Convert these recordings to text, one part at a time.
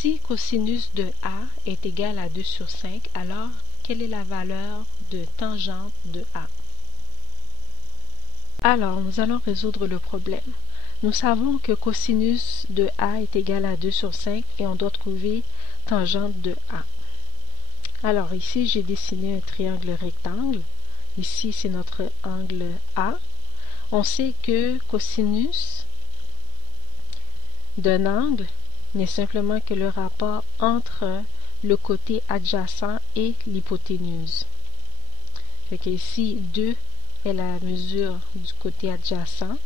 Si cosinus de A est égal à 2 sur 5, alors quelle est la valeur de tangente de A? Alors, nous allons résoudre le problème. Nous savons que cosinus de A est égal à 2 sur 5 et on doit trouver tangente de A. Alors ici, j'ai dessiné un triangle rectangle. Ici, c'est notre angle A. On sait que cosinus d'un angle n'est simplement que le rapport entre le côté adjacent et l'hypoténuse. Fait que ici, 2 est la mesure du côté adjacent,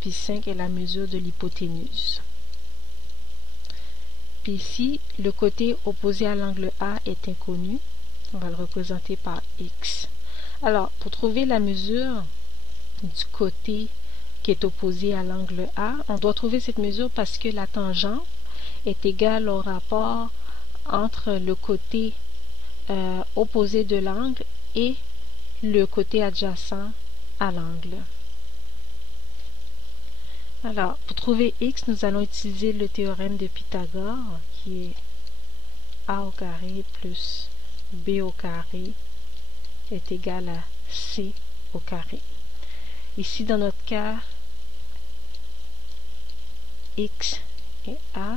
puis 5 est la mesure de l'hypoténuse. Puis ici, le côté opposé à l'angle A est inconnu. On va le représenter par x. Alors, pour trouver la mesure du côté qui est opposé à l'angle A, on doit trouver cette mesure parce que la tangente est égale au rapport entre le côté opposé de l'angle et le côté adjacent à l'angle. Alors, pour trouver x, nous allons utiliser le théorème de Pythagore, qui est a au carré plus b au carré est égal à c au carré. Ici, dans notre cas, x est a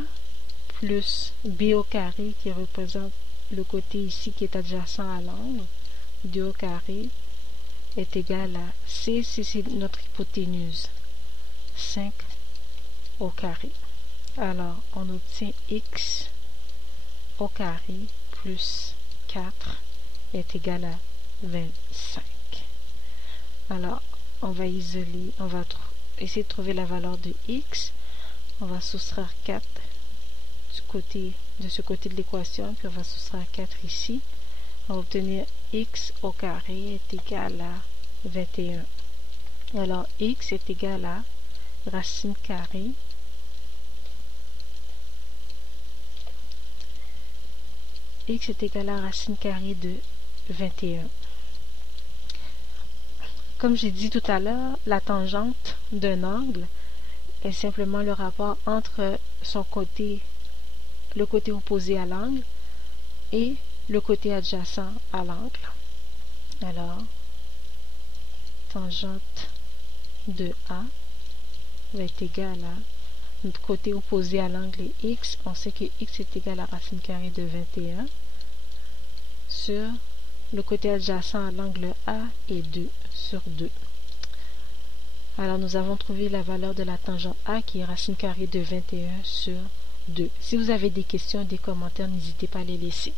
plus b au carré qui représente le côté ici qui est adjacent à l'angle, 2 au carré est égal à c, c'est notre hypoténuse, 5 au carré. Alors, on obtient x au carré plus 4 est égal à 25. Alors, on va isoler, on va essayer de trouver la valeur de x. On va soustraire 4 de ce côté de l'équation, puis on va soustraire 4 ici. On va obtenir x au carré est égal à 21. Alors, x est égal à racine carrée x est égal à racine carrée de 21. Comme j'ai dit tout à l'heure, la tangente d'un angle est simplement le rapport entre le côté opposé à l'angle et le côté adjacent à l'angle. Alors, tangente de A va être égale à notre côté opposé à l'angle est x. On sait que x est égal à racine carrée de 21 sur le côté adjacent à l'angle A est 2 sur 2. Alors nous avons trouvé la valeur de la tangente A qui est racine carrée de 21 sur 2. Si vous avez des questions et des commentaires, n'hésitez pas à les laisser.